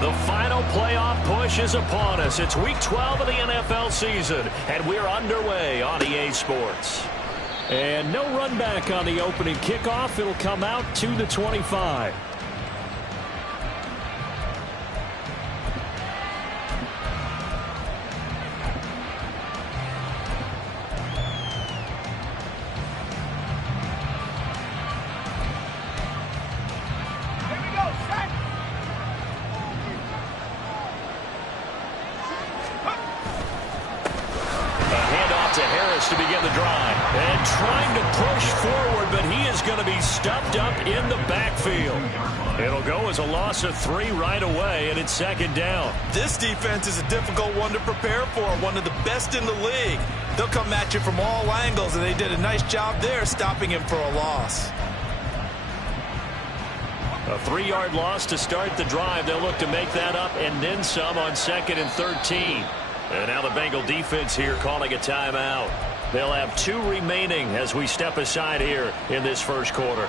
The final playoff push is upon us. It's Week 12 of the NFL season, and we're underway on EA Sports. And no run back on the opening kickoff. It'll come out to the 25. To begin the drive. And trying to push forward, but he is going to be stuffed up in the backfield. It'll go as a loss of 3 right away, and it's second down. This defense is a difficult one to prepare for, one of the best in the league. They'll come at you from all angles, and they did a nice job there stopping him for a loss. A 3-yard loss to start the drive. They'll look to make that up and then some on 2nd and 13. And now the Bengal defense here calling a timeout. They'll have 2 remaining as we step aside here in this first quarter.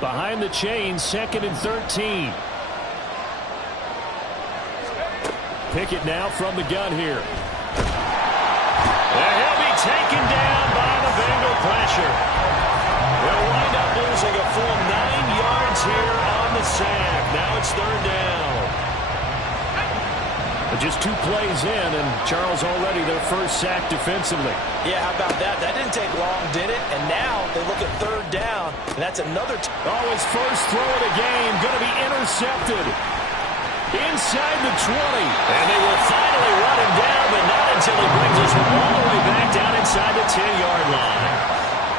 Behind the chain, 2nd and 13. Pickett now from the gun here. And he'll be taken down by the Bengal pressure. They'll wind up losing a full 9 yards here on the sack. Now it's 3rd down. Just 2 plays in, and Charles already their first sack defensively. Yeah, how about that? That didn't take long, did it? And now they look at 3rd down, and that's another... His first throw of the game going to be intercepted inside the 20. And they will finally run him down, but not until he brings us all the way back down inside the 10-yard line.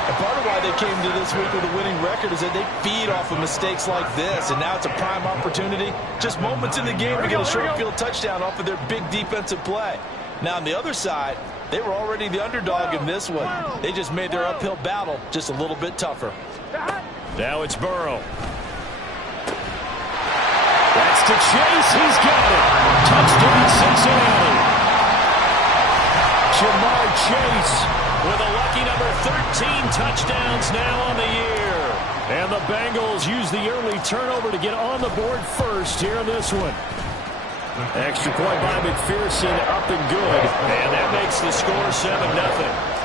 And part of why they came to this week with a winning record is that they feed off of mistakes like this, and now it's a prime opportunity. Just moments in the game to get a short field touchdown off of their big defensive play. Now on the other side, they were already the underdog in this one. They just made their uphill battle just a little bit tougher. Now it's Burrow. That's to Chase. He's got it. Touchdown Cincinnati. Jamar Chase with a lucky number 13 touchdowns now on the year. And the Bengals use the early turnover to get on the board first here in this one. Extra point by McPherson, up and good. And that makes the score 7-0.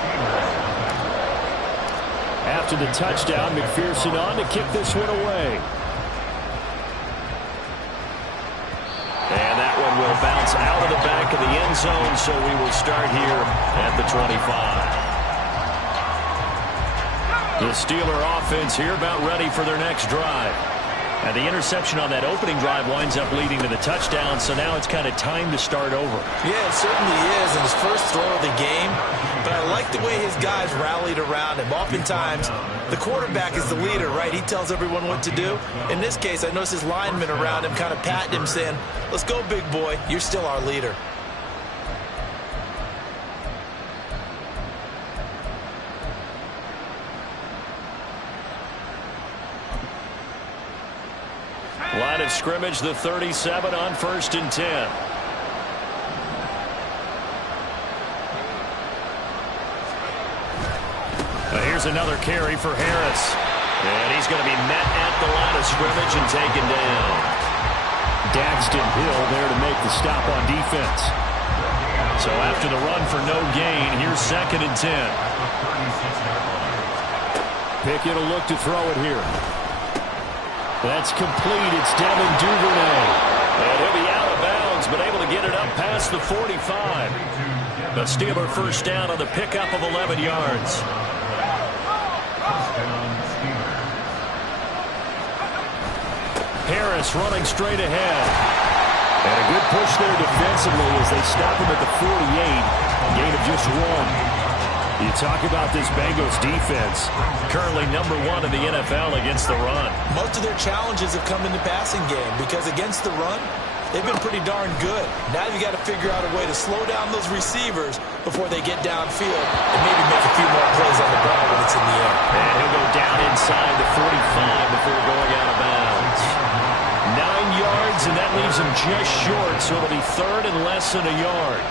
After the touchdown, McPherson on to kick this one away. And that one will bounce out of the back of the end zone, so we will start here at the 25. The Steeler offense here about ready for their next drive. And the interception on that opening drive winds up leading to the touchdown, so now it's kind of time to start over. Yeah, it certainly is in his first throw of the game. But I like the way his guys rallied around him. Oftentimes, the quarterback is the leader, right? He tells everyone what to do. In this case, I noticed his linemen around him kind of patting him, saying, "Let's go, big boy. You're still our leader." Line of scrimmage, the 37 on 1st and 10. Here's another carry for Harris. And he's going to be met at the line of scrimmage and taken down. Daxton Hill there to make the stop on defense. So after the run for no gain, here's 2nd and 10. Pickett will look to throw it here. That's complete. It's Devin Duvernay. And he'll be out of bounds, but able to get it up past the 45. The Steeler first down on the pickup of 11 yards. Harris running straight ahead. And a good push there defensively as they stop him at the 48. Gain of just 1. You talk about this Bengals defense. Currently #1 in the NFL against the run. Most of their challenges have come in the passing game because against the run, they've been pretty darn good. Now you got to figure out a way to slow down those receivers before they get downfield and maybe make a few more plays on the ball when it's in the air. And he'll go down inside the 45 before going out of bounds. 9 yards, and that leaves him just short, so it'll be third and less than a yard.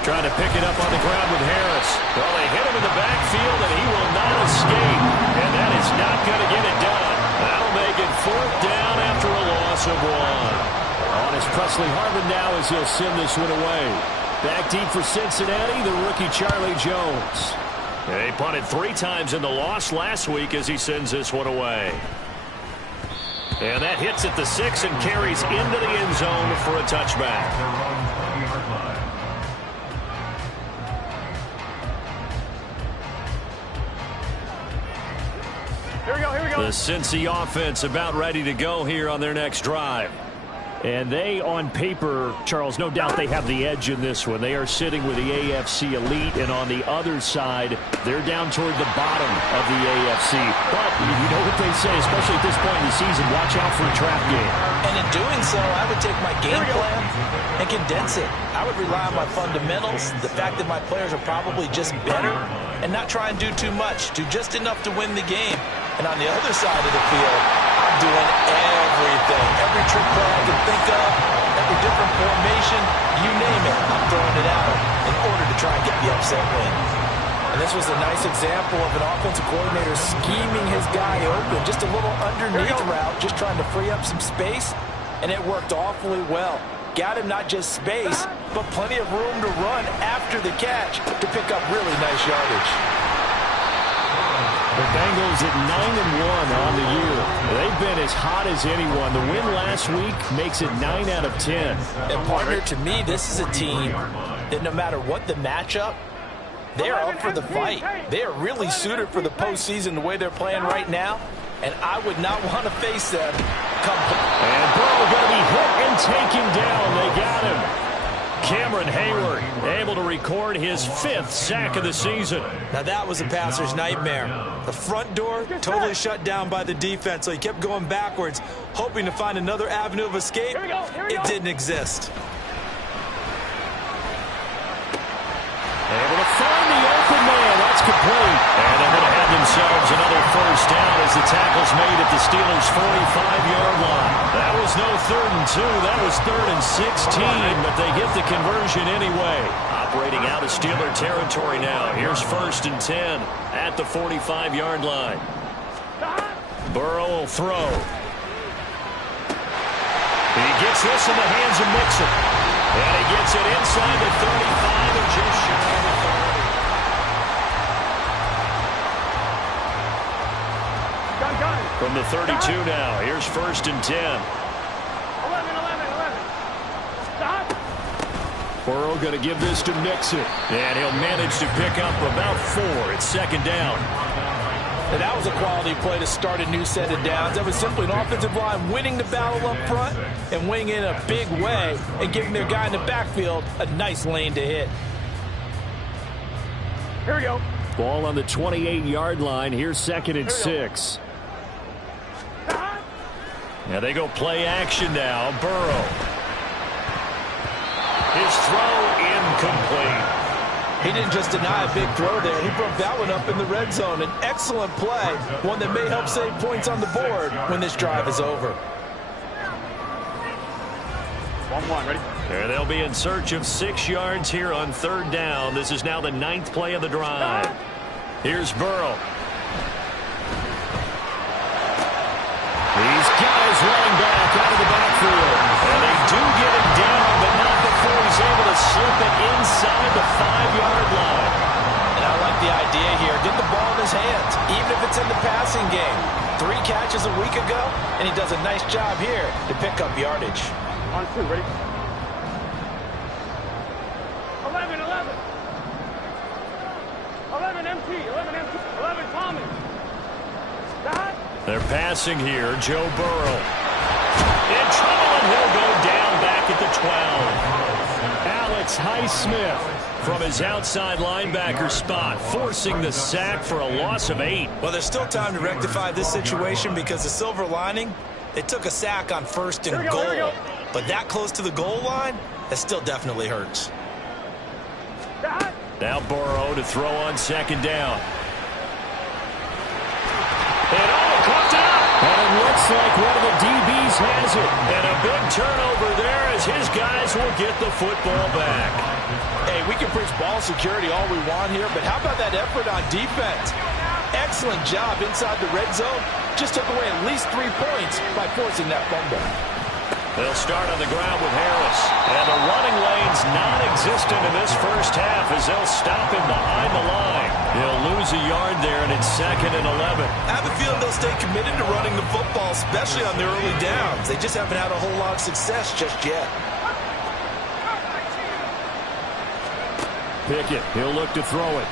Trying to pick it up on the ground with Harris. Well, they hit him in the backfield, and he will not escape. And that is not going to get it done. That'll make it fourth down after a loss of 1. On is Presley Harvin now as he'll send this one away. Back deep for Cincinnati, the rookie Charlie Jones. They punted 3 times in the loss last week as he sends this one away. And that hits at the 6 and carries into the end zone for a touchback. The Cincy offense about ready to go here on their next drive. And they, on paper, Charles, no doubt they have the edge in this one. They are sitting with the AFC elite, and on the other side, they're down toward the bottom of the AFC. But you know what they say, especially at this point in the season, watch out for a trap game. And in doing so, I would take my game plan and condense it. I would rely on my fundamentals, the fact that my players are probably just better, and not try and do too much, do just enough to win the game. And on the other side of the field, I'm doing everything. Every trick play I can think of, every different formation, you name it, I'm throwing it out in order to try and get the upset win. And this was a nice example of an offensive coordinator scheming his guy open, just a little underneath route, just trying to free up some space, and it worked awfully well. Got him not just space, but plenty of room to run after the catch to pick up really nice yardage. The Bengals at 9-1 on the year. They've been as hot as anyone. The win last week makes it 9 out of 10. And partner, to me, this is a team that no matter what the matchup, they're up for the fight. They are really suited for the postseason the way they're playing right now. And I would not want to face them. And Burrow going to be hit and taken down. They got him. Cameron Hayward able to record his 5th sack of the season. Now that was a passer's nightmare. The front door totally shut down by the defense, so he kept going backwards, hoping to find another avenue of escape. It didn't exist. Able to find the open man. That's complete. And they're going to have themselves another first down as the tackle's made at the Steelers' 45-yard line. That was no 3rd and 2. That was 3rd and 16, but they get the conversion anyway. Operating out of Steeler territory now. Here's 1st and 10 at the 45-yard line. Burrow will throw. He gets this in the hands of Mixon. And he gets it inside the 35 and just shy of the 30. From the 32 now, here's 1st and 10. 11. Stop. Burrow going to give this to Mixon. And he'll manage to pick up about 4. It's 2nd down. And that was a quality play to start a new set of downs. That was simply an offensive line winning the battle up front and winning in a big way and giving their guy in the backfield a nice lane to hit. Here we go. Ball on the 28-yard line. Here's 2nd and 6. Now they go play action now. Burrow. His throw incomplete. He didn't just deny a big throw there. He broke that one up in the red zone. An excellent play, one that may help save points on the board when this drive is over. 1-1, ready? And they'll be in search of 6 yards here on 3rd down. This is now the 9th play of the drive. Here's Burrow. These guys running back out of the backfield. And they do get him down, but not before he's able to slip it inside the 5-yard line. And I like the idea here. Get the ball in his hands, even if it's in the passing game. 3 catches a week ago, and he does a nice job here to pick up yardage. 1-2, ready? 11. 11 MT. 11 Thomas. Stop. They're passing here. Joe Burrow. In trouble, and he'll go down back at the 12. Alex Highsmith from his outside linebacker spot, forcing the sack for a loss of 8. Well, there's still time to rectify this situation because the silver lining, they took a sack on 1st and goal. But that close to the goal line, that still definitely hurts. Now Burrow to throw on 2nd down. And coughed it up. And it looks like one of the DBs has it. And a big turnover there as his guys will get the football back. Hey, we can preach ball security all we want here, but how about that effort on defense? Excellent job inside the red zone. Just took away at least 3 points by forcing that fumble. They'll start on the ground with Harris. And the running lane's non-existent in this first half as they'll stop him behind the line. He'll lose a yard there, and it's 2nd and 11. I have a feeling they'll stay committed to running the football, especially on their early downs. They just haven't had a whole lot of success just yet. Pickett, he'll look to throw it.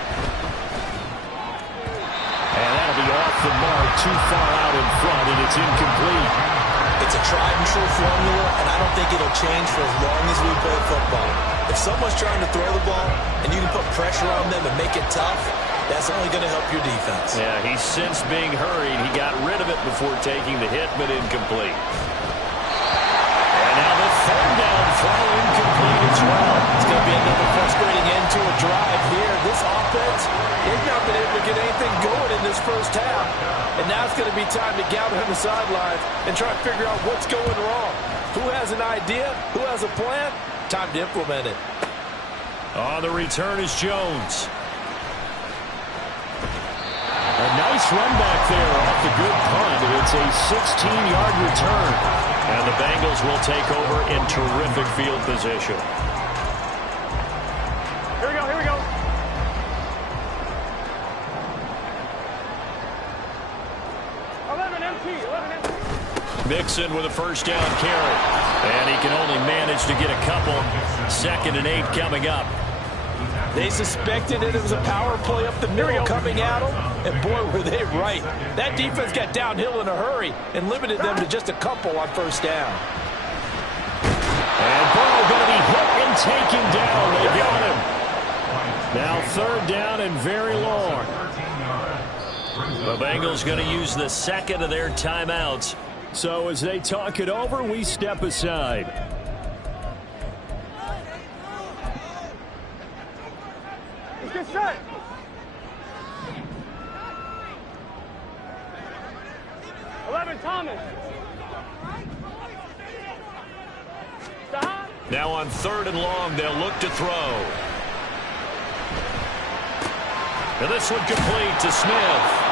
And that'll be off the mark, too far out in front, and it's incomplete. It's a tried-and-true formula, and I don't think it'll change for as long as we play football. If someone's trying to throw the ball and you can put pressure on them and make it tough, that's only going to help your defense. Yeah, he's since being hurried. He got rid of it before taking the hit, but incomplete. And now the 3rd down throw incomplete as well. It's going to be another frustrating end to a drive here. This offense, they've not been able to get anything going in this first half. And now it's going to be time to gather on the sidelines and try to figure out what's going wrong. Who has an idea? Who has a plan? Time to implement it. On the return is Jones. A nice run back there off the good punt. It's a 16-yard return. And the Bengals will take over in terrific field position. Here we go, here we go. Mixon with a 1st down carry. And he can only manage to get a couple. 2nd and 8 coming up. They suspected that it was a power play up the middle coming at them, and boy, were they right. That defense got downhill in a hurry and limited them to just a couple on 1st down. And Burrow going to be hit and taken down. They got him. Now 3rd down and very long. The Bengals going to use the 2nd of their timeouts. So as they talk it over, we step aside. Get set. Thomas. Stop. Now on 3rd and long, they'll look to throw. And this one complete to Smith.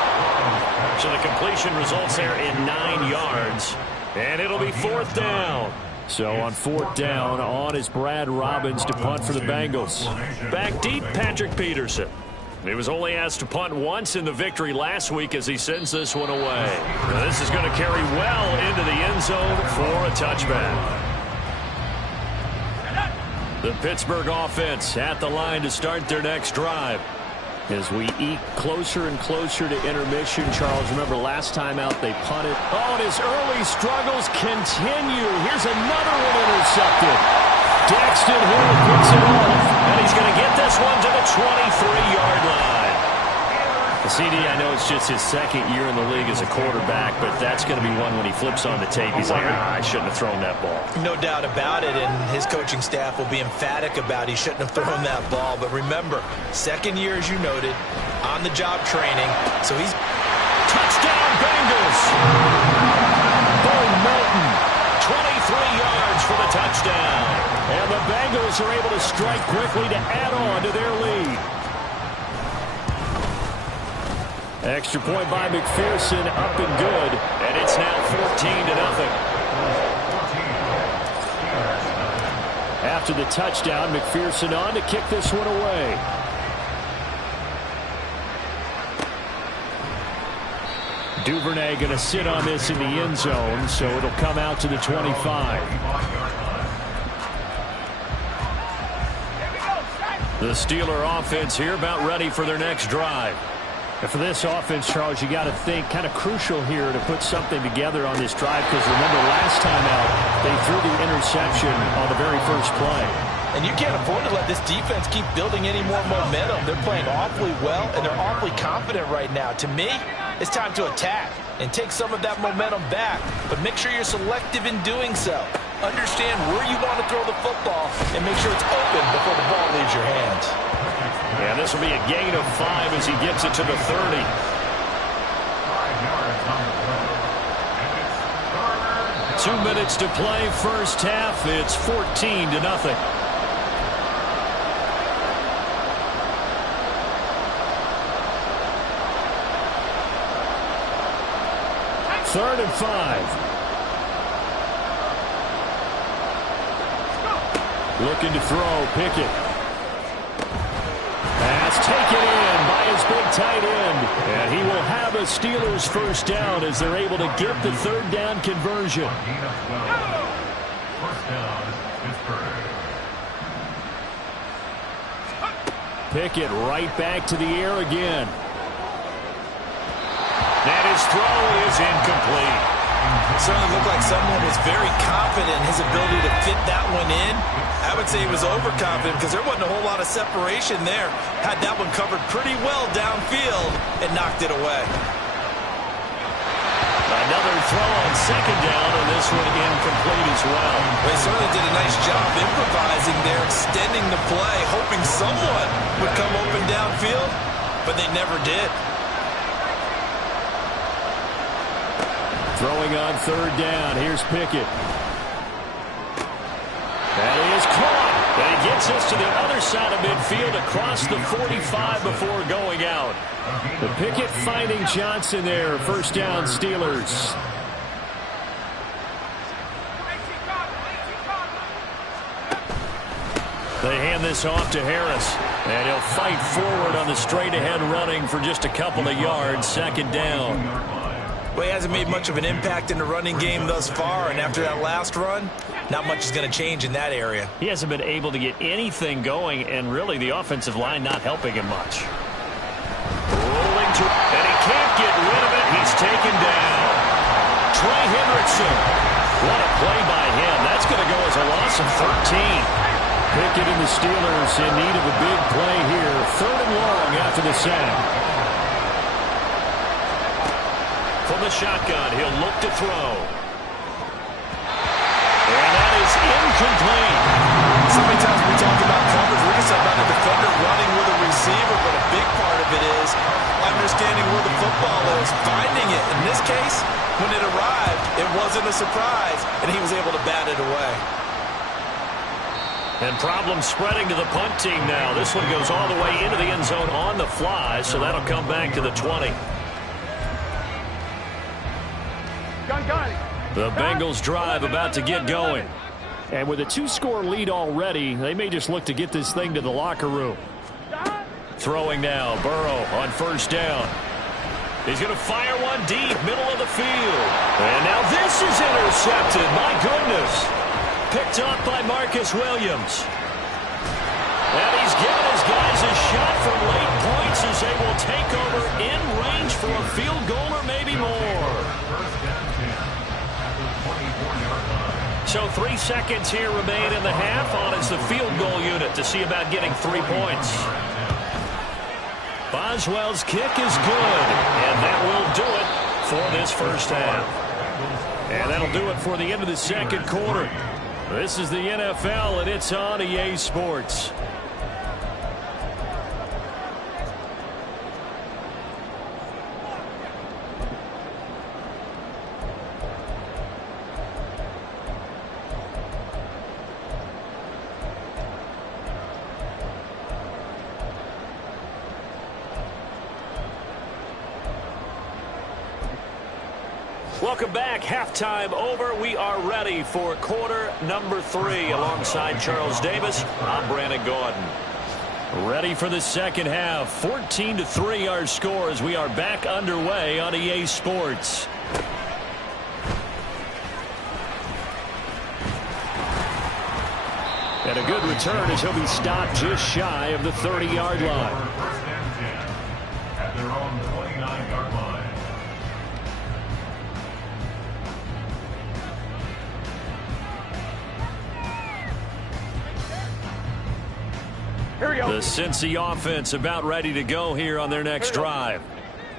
So the completion results there in 9 yards. And it'll be 4th down. So on 4th down, on is Brad Robbins to punt for the Bengals. Back deep, Patrick Peterson. He was only asked to punt once in the victory last week as he sends this one away. Now this is going to carry well into the end zone for a touchback. The Pittsburgh offense at the line to start their next drive. As we eke closer and closer to intermission, Charles, remember last time out they punted. Oh, and his early struggles continue. Here's another one intercepted. Daxton Hill picks it off. And he's going to get this one to the 23-yard line. CD, I know it's just his 2nd year in the league as a quarterback, but that's going to be one when he flips on the tape. He's like, I shouldn't have thrown that ball. No doubt about it, and his coaching staff will be emphatic about he shouldn't have thrown that ball. But remember, 2nd year, as you noted, on-the-job training, so he's... Touchdown, Bengals! Bo Melton, 23 yards for the touchdown. and the Bengals are able to strike quickly to add on to their lead. Extra point by McPherson, up and good. And it's now 14-0. After the touchdown, McPherson on to kick this one away. Duvernay going to sit on this in the end zone, so it'll come out to the 25. The Steeler offense here about ready for their next drive. And for this offense, Charles, you got to think kind of crucial here to put something together on this drive, because remember last time out they threw the interception on the very first play. And you can't afford to let this defense keep building any more momentum. They're playing awfully well, and they're awfully confident right now. To me, it's time to attack and take some of that momentum back, but make sure you're selective in doing so. Understand where you want to throw the football and make sure it's open before the ball leaves your hands. Yeah, this will be a gain of 5 as he gets it to the 30. 2 minutes to play, first half. It's 14-0. Third and 5. Looking to throw, Pickett. Pass taken in by his big tight end. And he will have a Steelers first down as they're able to get the third down conversion. Pickett right back to the air again. And his throw is incomplete. It certainly looked like someone was very confident in his ability to fit that one in. I would say he was overconfident because there wasn't a whole lot of separation there. Had that one covered pretty well downfield and knocked it away. Another throw on second down, and this one incomplete as well. They certainly did a nice job improvising there, extending the play, hoping someone would come open downfield, but they never did. Throwing on third down. Here's Pickett. That is caught. And he gets us to the other side of midfield across the 45 before going out. The Pickett finding Johnson there. First down, Steelers. They hand this off to Harris. And he'll fight forward on the straight-ahead running for just a couple of yards. Second down. Well, he hasn't made much of an impact in the running game thus far, and after that last run, not much is going to change in that area. He hasn't been able to get anything going, and really the offensive line not helping him much. Rolling to, and he can't get rid of it. He's taken down. Trey Hendrickson. What a play by him. That's going to go as a loss of 13. Pickett and the Steelers in need of a big play here. Third and long after the sack. From the shotgun, he'll look to throw. And that is incomplete. So many times we talk about coverage, we're just about a defender running with a receiver, but a big part of it is understanding where the football is, finding it. In this case, when it arrived, it wasn't a surprise, and he was able to bat it away. And problems spreading to the punt team now. This one goes all the way into the end zone on the fly, so that'll come back to the 20. The Bengals drive about to get going. And with a 2-score lead already, they may just look to get this thing to the locker room. Throwing now, Burrow on first down. He's going to fire one deep, middle of the field. And now this is intercepted. My goodness. Picked up by Marcus Williams. And he's given his guys a shot from late points as they will take over in range for a field goal or maybe more. So 3 seconds here remain in the half on as the field goal unit to see about getting 3 points. Boswell's kick is good, and that will do it for this first half. And that'll do it for the end of the second quarter. This is the NFL, and it's on EA Sports. Welcome back. Halftime over. We are ready for quarter number 3 alongside Charles Davis. I'm Brandon Gordon. Ready for the second half. 14-3 our score as we are back underway on EA Sports. And a good return as he'll be stopped just shy of the 30-yard line. their own 29-yard line. Here we go. The Cincy offense about ready to go here on their next drive.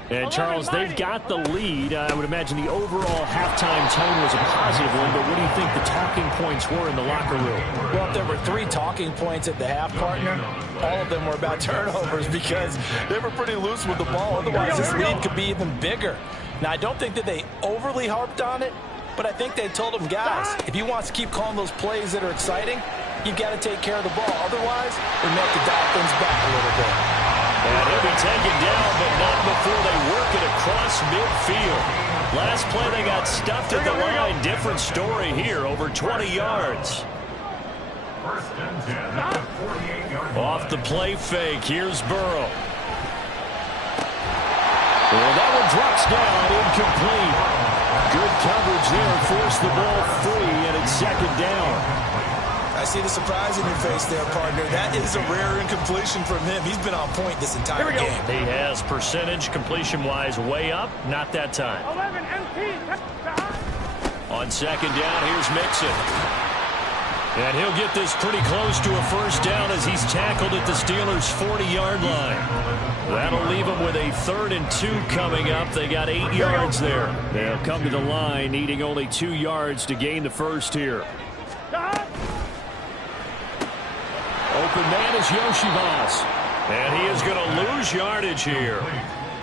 And, Charles, they've got the lead. I would imagine the overall halftime tone was a positive one, but what do you think the talking points were in the locker room? Well, if there were 3 talking points at the half, partner, all of them were about turnovers because they were pretty loose with the ball. Otherwise, this lead could be even bigger. Now, I don't think that they overly harped on it, but I think they told them, guys, if you want to keep calling those plays that are exciting, you've got to take care of the ball. Otherwise, we make the dial things back a little bit. And he'll be taken down, but not before they work it across midfield. Last play, they got stuffed at the line. Different story here, over 20 yards. First and 10 at the 48-yard line. Off the play fake, here's Burrow. Well, that one drops down, incomplete. Good coverage there, forced the ball free, and it's second down. I see the surprise in your face there, partner. That is a rare incompletion from him. He's been on point this entire game. He has percentage completion-wise way up, not that time. 11 MP. On second down, here's Mixon. And he'll get this pretty close to a first down as he's tackled at the Steelers' 40-yard line. That'll leave them with a 3rd and 2 coming up. They got 8 yards there. They'll come to the line, needing only 2 yards to gain the first here. Open man is Yoshivas. And he is going to lose yardage here.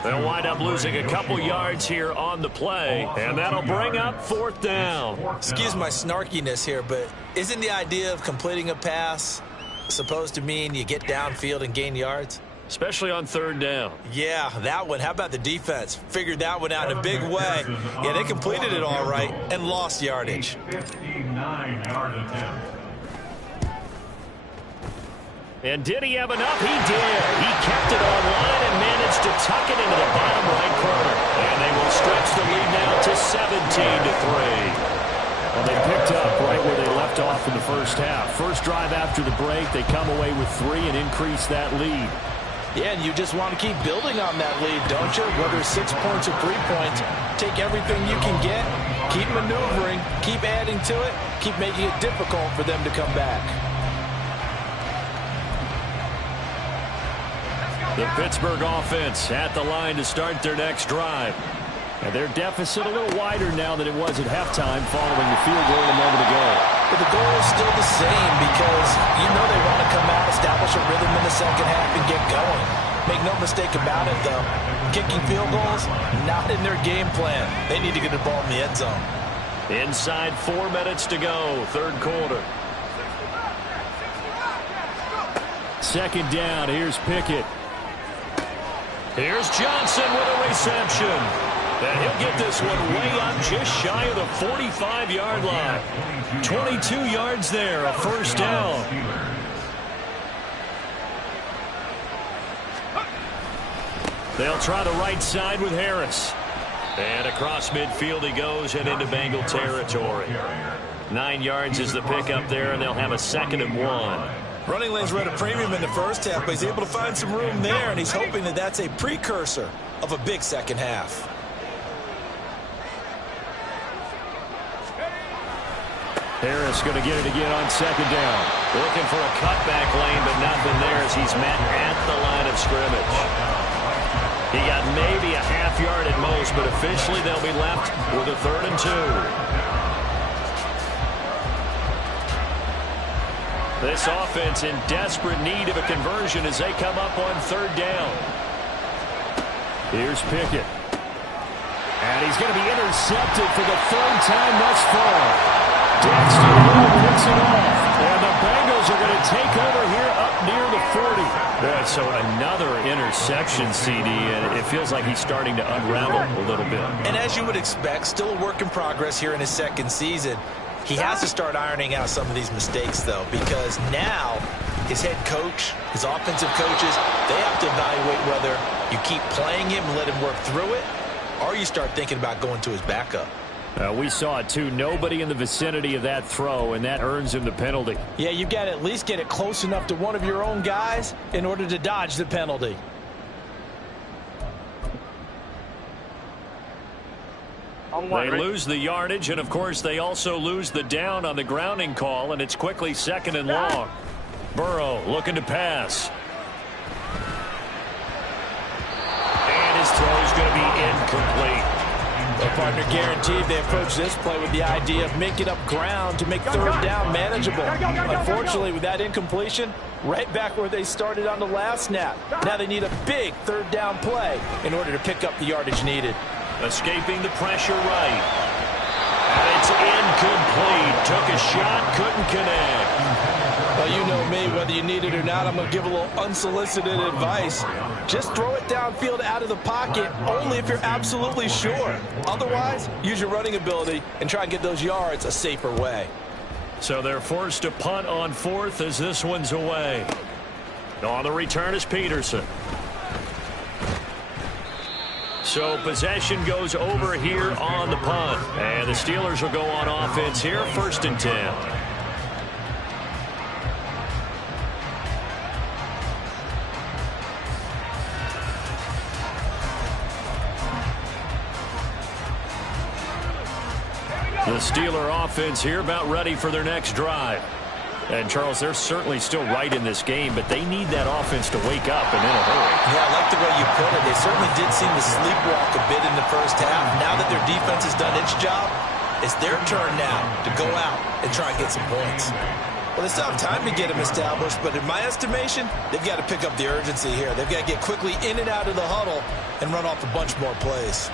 They'll wind up losing a couple yards here on the play, and that'll bring up 4th down. Excuse my snarkiness here, but isn't the idea of completing a pass supposed to mean you get downfield and gain yards? Especially on 3rd down. Yeah, that one. How about the defense? Figured that one out in a big way. Yeah, they completed it all right and lost yardage. 59-yard attempt. And did he have enough? He did. He kept it online and managed to tuck it into the bottom right corner. And they will stretch the lead now to 17-3. Well, they picked up right where they left off in the first half. First drive after the break, they come away with 3 and increase that lead. Yeah, and you just want to keep building on that lead, don't you? Whether it's 6 points or 3 points, take everything you can get, keep maneuvering, keep adding to it, keep making it difficult for them to come back. The Pittsburgh offense at the line to start their next drive. And their deficit a little wider now than it was at halftime following the field goal a moment ago. But the goal is still the same because you know they want to come out, establish a rhythm in the second half, and get going. Make no mistake about it, though. Kicking field goals, not in their game plan. They need to get the ball in the end zone. Inside 4 minutes to go, 3rd quarter. Second down, here's Pickett. Here's Johnson with a reception. And he'll get this one way up just shy of the 45-yard line. 22 yards there, a first down. They'll try the right side with Harris. And across midfield he goes and into Bengal territory. 9 yards is the pickup there, and they'll have a 2nd and 1. Running lanes were at a premium in the first half, but he's able to find some room there, and he's hoping that that's a precursor of a big second half. Harris going to get it again on second down. Looking for a cutback lane, but nothing there as he's met at the line of scrimmage. He got maybe a half yard at most, but officially they'll be left with a 3rd and 2. This offense in desperate need of a conversion as they come up on 3rd down. Here's Pickett. And he's going to be intercepted for the 3rd time thus far. Daxton picks it off. And the Bengals are going to take over here up near the 40. Yeah, so another interception, CD, and it feels like he's starting to unravel a little bit. And as you would expect, still a work in progress here in his 2nd season. He has to start ironing out some of these mistakes, though, because now his head coach, his offensive coaches, they have to evaluate whether you keep playing him and let him work through it, or you start thinking about going to his backup. We saw it, too. Nobody in the vicinity of that throw, and that earns him the penalty. Yeah, you've got to at least get it close enough to one of your own guys in order to dodge the penalty. They lose the yardage, and, of course, they also lose the down on the grounding call, and it's quickly 2nd and long. Burrow looking to pass. And his throw is going to be incomplete. Well, partner, guaranteed they approach this play with the idea of making up ground to make 3rd down manageable. Unfortunately, with that incompletion, right back where they started on the last snap. Now they need a big 3rd down play in order to pick up the yardage needed. Escaping the pressure right. And it's incomplete. Took a shot, couldn't connect. Well, you know me, whether you need it or not, I'm going to give a little unsolicited advice. Just throw it downfield out of the pocket only if you're absolutely sure. Otherwise, use your running ability and try and get those yards a safer way. So they're forced to punt on 4th as this one's away. On the return is Peterson. So possession goes over here on the punt. And the Steelers will go on offense here, 1st and 10. The Steeler offense here about ready for their next drive. And, Charles, they're certainly still right in this game, but they need that offense to wake up and in a hurry. Yeah, I like the way you put it. They certainly did seem to sleepwalk a bit in the first half. Now that their defense has done its job, it's their turn now to go out and try and get some points. Well, they still have time to get them established, but in my estimation, they've got to pick up the urgency here. They've got to get quickly in and out of the huddle and run off a bunch more plays.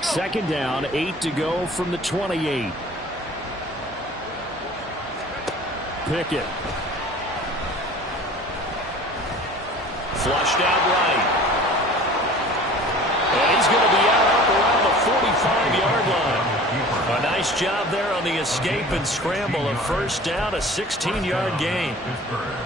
Second down, 8 to go from the 28. Pickett. Flushed out right. And he's going to be out up around the 45-yard line. A nice job there on the escape and scramble. A 1st down, a 16-yard gain.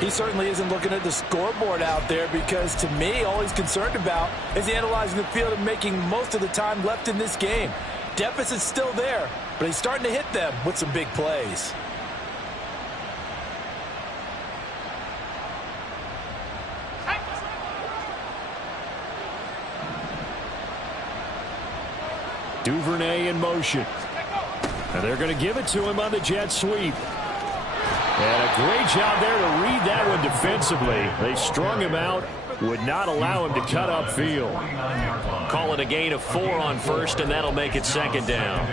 He certainly isn't looking at the scoreboard out there because, to me, all he's concerned about is analyzing the field and making most of the time left in this game. Deficit's still there, but he's starting to hit them with some big plays. Duvernay in motion. And they're going to give it to him on the jet sweep. And a great job there to read that one defensively. They strung him out, would not allow him to cut upfield. Call it a gain of 4 on 1st, and that'll make it 2nd down.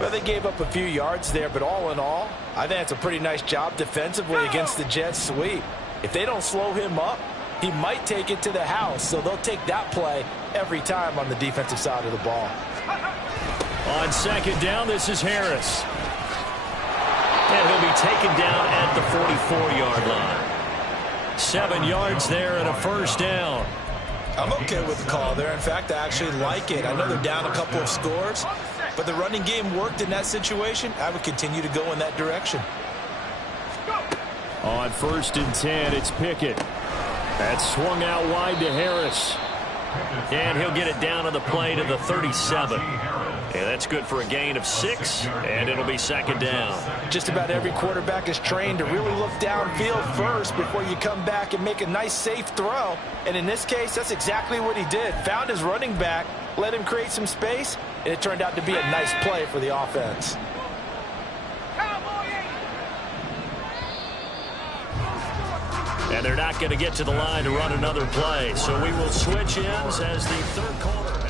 Well, they gave up a few yards there, but all in all, I think it's a pretty nice job defensively against the jet sweep. If they don't slow him up, he might take it to the house, so they'll take that play every time on the defensive side of the ball. On 2nd down, this is Harris. And he'll be taken down at the 44-yard line. 7 yards there and a 1st down. I'm okay with the call there. In fact, I actually like it. I know they're down a couple of scores, but the running game worked in that situation. I would continue to go in that direction. On 1st and 10, it's Pickett. That's swung out wide to Harris. And he'll get it down to the play to the 37. And that's good for a gain of 6, and it'll be 2nd down. Just about every quarterback is trained to really look downfield first before you come back and make a nice, safe throw. And in this case, that's exactly what he did. Found his running back, let him create some space, and it turned out to be a nice play for the offense. And they're not going to get to the line to run another play. So we will switch ends as the 3rd quarter.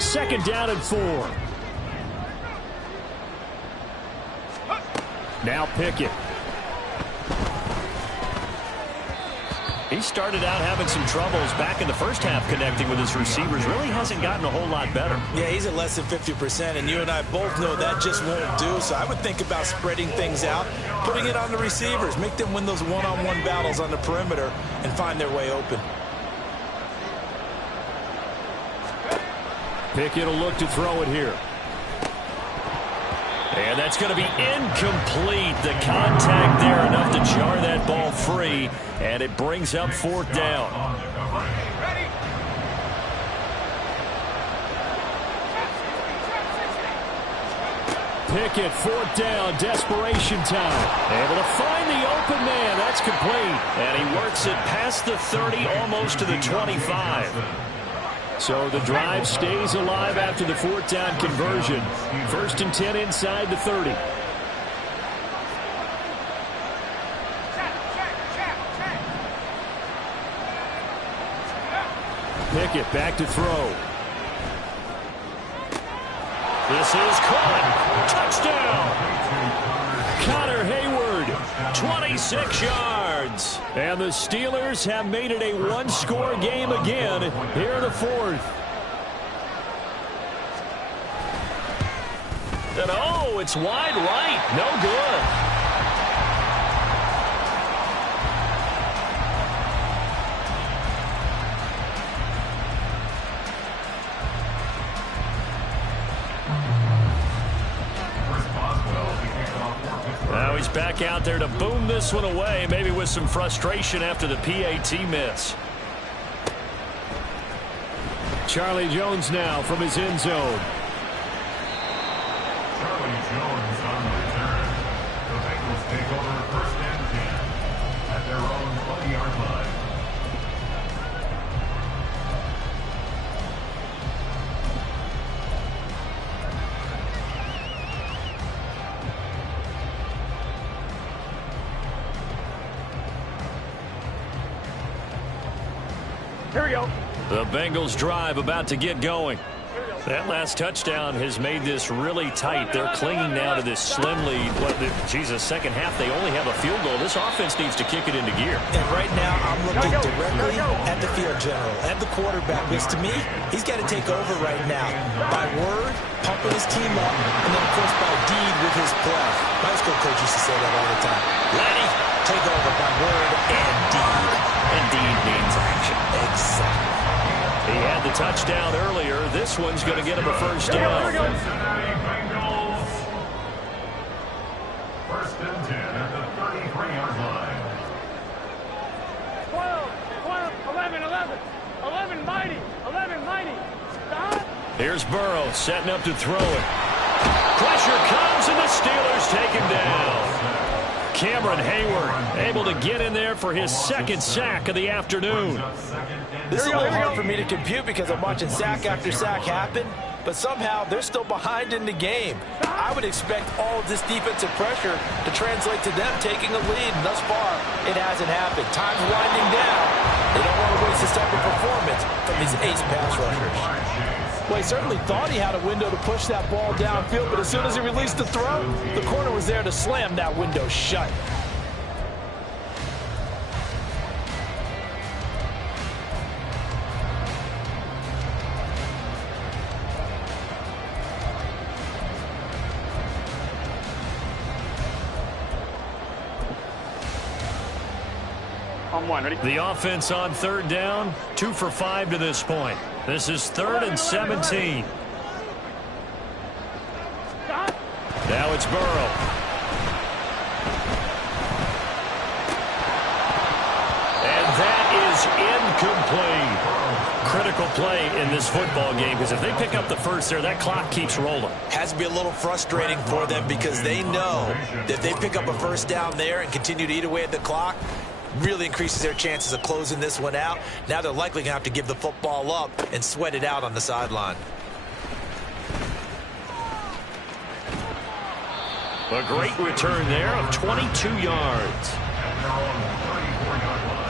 Second down and 4. Now Pickett. He started out having some troubles back in the first half connecting with his receivers. Really hasn't gotten a whole lot better. Yeah, he's at less than 50%, and you and I both know that just won't do. So I would think about spreading things out, putting it on the receivers, make them win those one-on-one battles on the perimeter and find their way open. Pickett will look to throw it here. And that's going to be incomplete. The contact there enough to jar that ball free, and it brings up 4th down. Pickett, fourth down, desperation time. Able to find the open man. That's complete. And he works it past the 30, almost to the 25. So the drive stays alive after the fourth down conversion. 1st and 10 inside the 30. Pickett back to throw. This is caught. Touchdown. Connor Hayward, 26 yards. And the Steelers have made it a one-score game again here in the fourth. And oh, it's wide right. No good. Now he's back out there to boom this one away, maybe with some frustration after the PAT miss. Charlie Jones now from his end zone. Charlie Jones on the return. The Bengals take over 1st and 10 at their own 20-yard line. Here we go. The Bengals drive about to get going. That last touchdown has made this really tight. They're clinging now to this slim lead. Second half, they only have a field goal. This offense needs to kick it into gear. And right now, I'm looking directly at the field general, at the quarterback, because to me, he's got to take over right now. By word, pumping his team up, and then, of course, by deed with his play. My high school coach used to say that all the time. Lenny, take over by word and deed. And deed means action. Exactly. He had the touchdown earlier. This one's going to get him a first down. Cincinnati Bengals. 1st and 10 at the 33-yard line. 12, 11, 11. 11 mighty. 11 mighty. Stop. Here's Burrow setting up to throw it. Pressure comes, and the Steelers take him down. Cameron Hayward able to get in there for his second sack of the afternoon. This is a little hard for me to compute because I'm watching sack after sack happen, but somehow they're still behind in the game. I would expect all of this defensive pressure to translate to them taking a lead, and thus far, it hasn't happened. Time's winding down. They don't want to waste this type of performance from these ace pass rushers. Well, he certainly thought he had a window to push that ball downfield, but as soon as he released the throw, the corner was there to slam that window shut. On one, ready? The offense on 3rd down, 2 for 5 to this point. This is 3rd and 17. Now it's Burrow. And that is incomplete. Critical play in this football game, because if they pick up the first there, that clock keeps rolling. Has to be a little frustrating for them because they know that if they pick up a first down there and continue to eat away at the clock, really increases their chances of closing this one out. Now they're likely going to have to give the football up and sweat it out on the sideline. A great return there of 22 yards. At their own 34-yard line.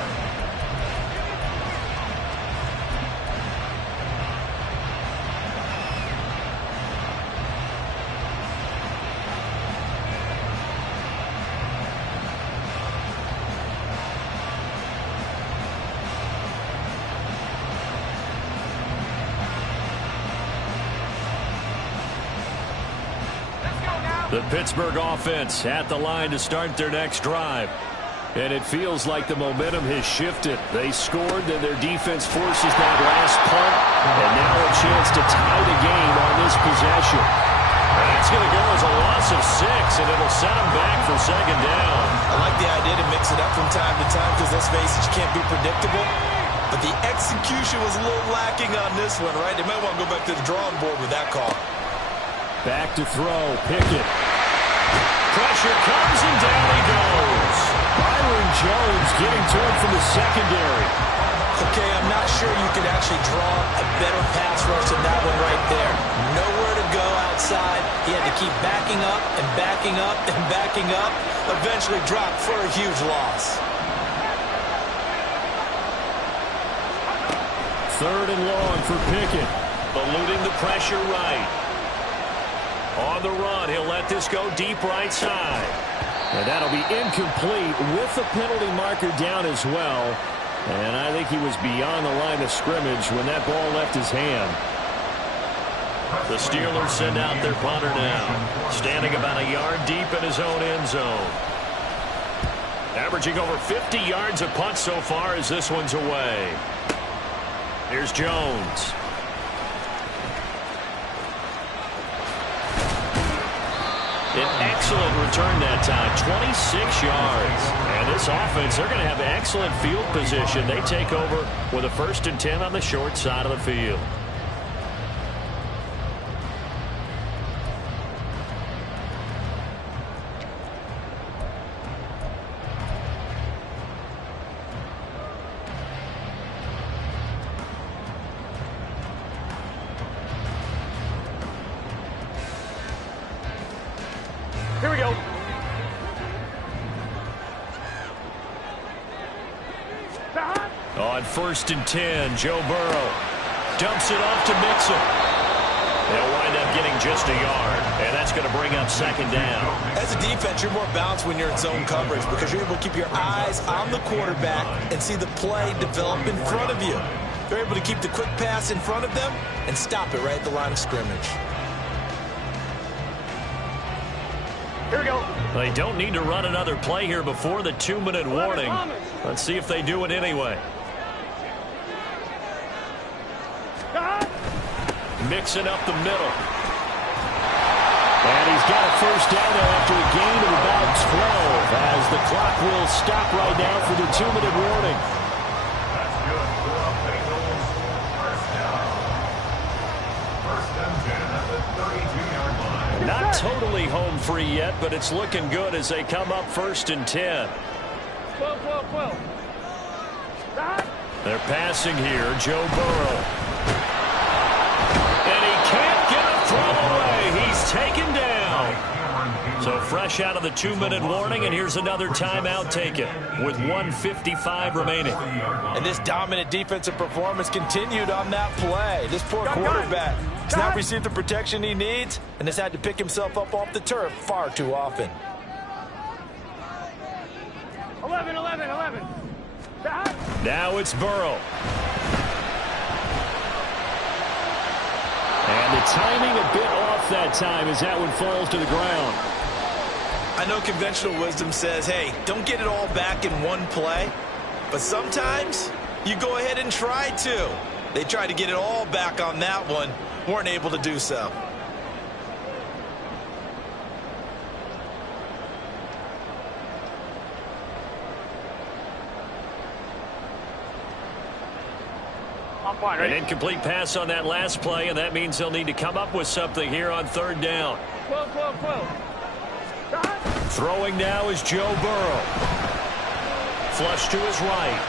The Pittsburgh offense at the line to start their next drive. And it feels like the momentum has shifted. They scored, then their defense forces that last punt, and now a chance to tie the game on this possession. That's going to go as a loss of 6, and it'll set them back for 2nd down. I like the idea to mix it up from time to time because, let's face it, you can't be predictable. But the execution was a little lacking on this one, right? They might want to go back to the drawing board with that call. Back to throw. Pickett. Pressure comes and down he goes. Byron Jones getting to him from the secondary. Okay, I'm not sure you could actually draw a better pass rush than that one right there. Nowhere to go outside. He had to keep backing up and backing up and backing up. Eventually dropped for a huge loss. 3rd and long for Pickett. Eluding the pressure right. On the run, he'll let this go deep right side. And that'll be incomplete with the penalty marker down as well. And I think he was beyond the line of scrimmage when that ball left his hand. The Steelers send out their punter now. Standing about a yard deep in his own end zone. Averaging over 50 yards a punt so far as this one's away. Here's Jones. An excellent return that time, 26 yards. And this offense, they're going to have excellent field position. They take over with a 1st and 10 on the short side of the field. Here we go. On 1st and 10, Joe Burrow dumps it off to Mixon. They'll wind up getting just a yard, and that's going to bring up 2nd down. As a defense, you're more balanced when you're in zone coverage because you're able to keep your eyes on the quarterback and see the play develop in front of you. They're able to keep the quick pass in front of them and stop it right at the line of scrimmage. Here we go. They don't need to run another play here before the 2-minute warning. Let's see if they do it anyway. Mixing up the middle. And he's got a 1st down there after a gain of about 12 as the clock will stop right now for the 2-minute warning. That's good for the Bengals. 1st down. 1st and 10 at the 32-yard line. Not totally home free yet, but it's looking good as they come up 1st and 10. 12. They're passing here, Joe Burrow. And he can't get a throw away. He's taken down. So fresh out of the 2-minute warning, and here's another timeout taken with 1:55 remaining. And this dominant defensive performance continued on that play. This poor quarterback has not received the protection he needs and has had to pick himself up off the turf far too often. 11. Now it's Burrow. And the timing a bit off that time as that one falls to the ground. I know conventional wisdom says, hey, don't get it all back in one play. But sometimes you go ahead and try to. They tried to get it all back on that one. Weren't able to do so. An incomplete pass on that last play, and that means they'll need to come up with something here on 3rd down. 12. Throwing now is Joe Burrow. Flush to his right.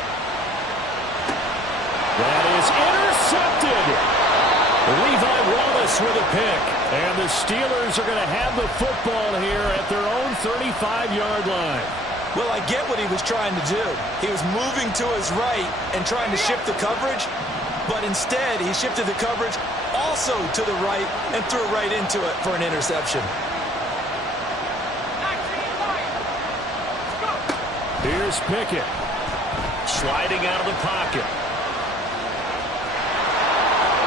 That is intercepted. Levi Wallace with a pick. And the Steelers are going to have the football here at their own 35-yard line. Well, I get what he was trying to do. He was moving to his right and trying to shift the coverage, but instead he shifted the coverage also to the right and threw right into it for an interception. Here's Pickett. Sliding out of the pocket.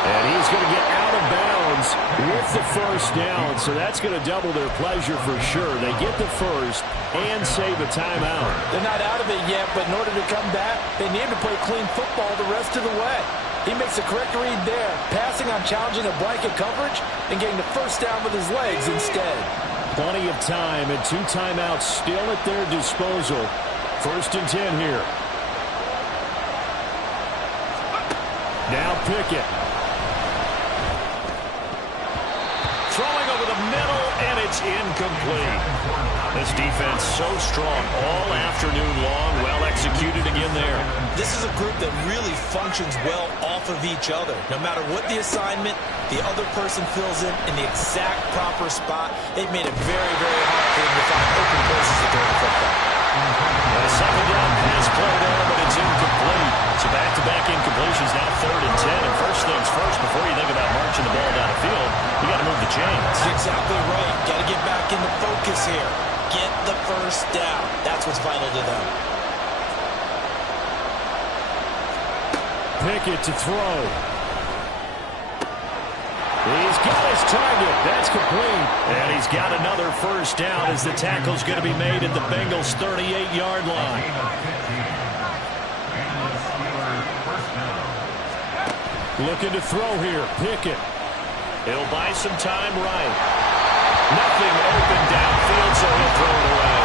And he's going to get out of bounds with the 1st down, so that's going to double their pleasure for sure. They get the 1st and save a timeout. They're not out of it yet, but in order to come back, they need to play clean football the rest of the way. He makes the correct read there, passing on challenging a blanket coverage and getting the 1st down with his legs instead. Plenty of time and 2 timeouts still at their disposal. 1st and 10 here. Now Pickett. Throwing over the It's incomplete. This defense so strong all afternoon long. Well executed again there. This is a group that really functions well off of each other. No matter what the assignment, the other person fills in the exact proper spot. They've made it very, very hard for them to find open places to throw the football. A second down pass play there, but it's incomplete. So back-to-back incompletions, now 3rd and 10. And first things first, before you think about marching the ball down the field, you got to move the chains. That's exactly right. Got to get back into focus here. Get the first down. That's what's vital to them. Pickett to throw. He's got his target. That's complete. And he's got another first down as the tackle's going to be made at the Bengals' 38-yard line. Looking to throw here. Pickett. He'll buy some time right. Nothing open downfield, so he'll throw it away.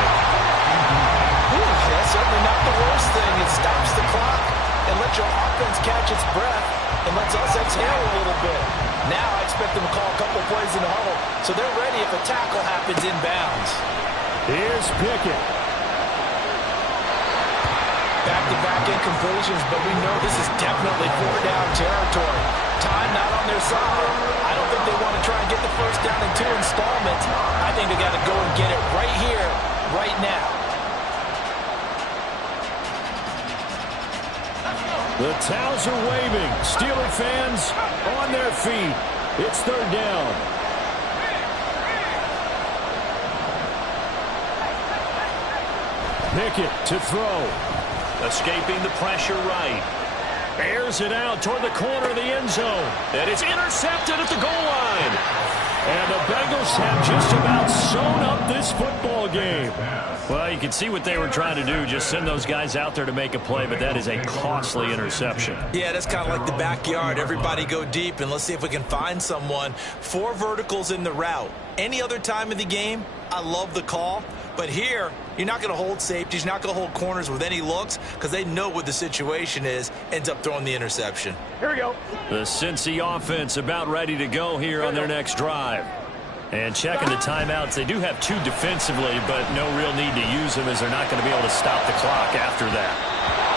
That's certainly not the worst thing. It stops the clock and lets your offense catch its breath and lets us exhale a little bit. Now I expect them to call a couple plays in the huddle, so they're ready if a tackle happens inbounds. Here's Pickett. Back-to-back incompletions, but we know this is definitely 4-down territory. Time not on their side. I don't think they want to try and get the first down in 2 installments. I think they got to go and get it right here, right now. The towels are waving. Steeler fans on their feet. It's 3rd down. Pickett to throw. Escaping the pressure right. Airs it out toward the corner of the end zone. And it's intercepted at the goal line. And the Bengals have just about sewn up this football game. Well, you can see what they were trying to do. Just send those guys out there to make a play, but that is a costly interception. Yeah, that's kind of like the backyard. Everybody go deep, and let's see if we can find someone. 4 verticals in the route. Any other time of the game, I love the call. But here, you're not going to hold safeties. You're not going to hold corners with any looks because they know what the situation is. Ends up throwing the interception. Here we go. The Cincy offense about ready to go here on their next drive. And checking the timeouts, they do have 2 defensively, but no real need to use them as they're not going to be able to stop the clock after that.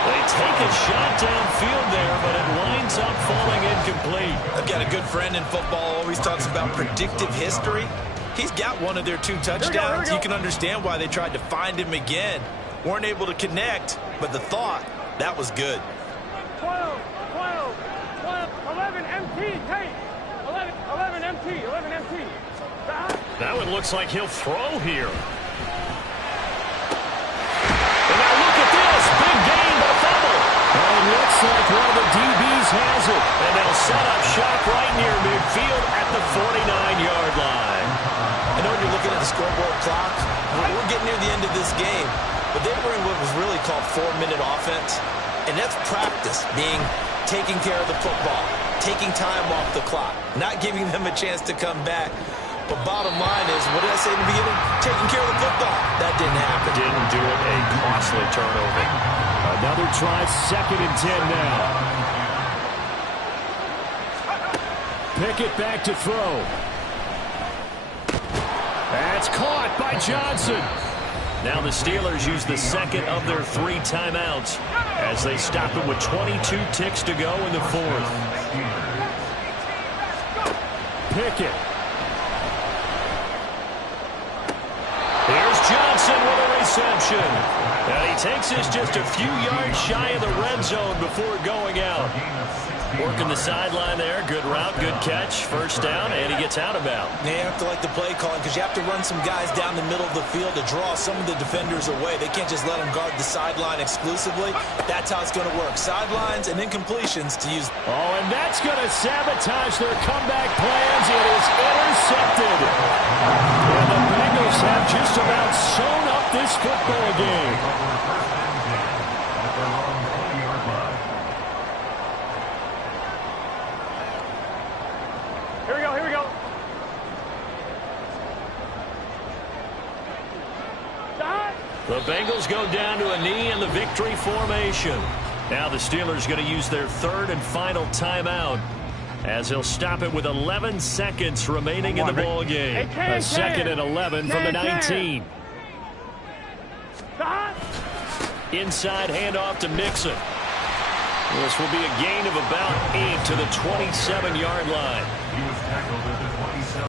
They take a shot downfield there, but it winds up falling incomplete. I've got a good friend in football, always talks about predictive history. He's got one of their 2 touchdowns. You can understand why they tried to find him again. Weren't able to connect, but the thought, that was good. 12, 11 MT, tape. 11 MT, 11 MT. That one looks like he'll throw here. And now look at this. Big gain, but a fumble. And it looks like one of the DBs has it. And they'll set up shop right near midfield at the 49-yard line. I know when you're looking at the scoreboard clock, we're getting near the end of this game, but they were in what was really called 4-minute offense, and that's practice, being taking care of the football, taking time off the clock, not giving them a chance to come back. But bottom line is, what did I say in the beginning? Taking care of the football. That didn't happen. Didn't do it. A costly turnover. Another try, 2nd and 10 now. Pickett back to throw. That's caught by Johnson. Now the Steelers use the second of their 3 timeouts as they stop it with 22 ticks to go in the 4th. Pickett. Here's Johnson with a reception. And he takes this just a few yards shy of the red zone before going out. Working the sideline there. Good route, good catch. First down, and he gets out of bounds. Yeah, you have to like the play calling because you have to run some guys down the middle of the field to draw some of the defenders away. They can't just let them guard the sideline exclusively. That's how it's going to work. Sidelines and incompletions to use. Oh, and that's going to sabotage their comeback plans. It is intercepted. And the Bengals have just about sewn up this football game. Here we go. The Bengals go down to a knee in the victory formation. Now the Steelers going to use their 3rd and final timeout as he'll stop it with 11 seconds remaining in the ball game. Hey, A second and 11 from the 19. Inside handoff to Mixon. This will be a gain of about 8 to the 27-yard line. He was tackled at the 27.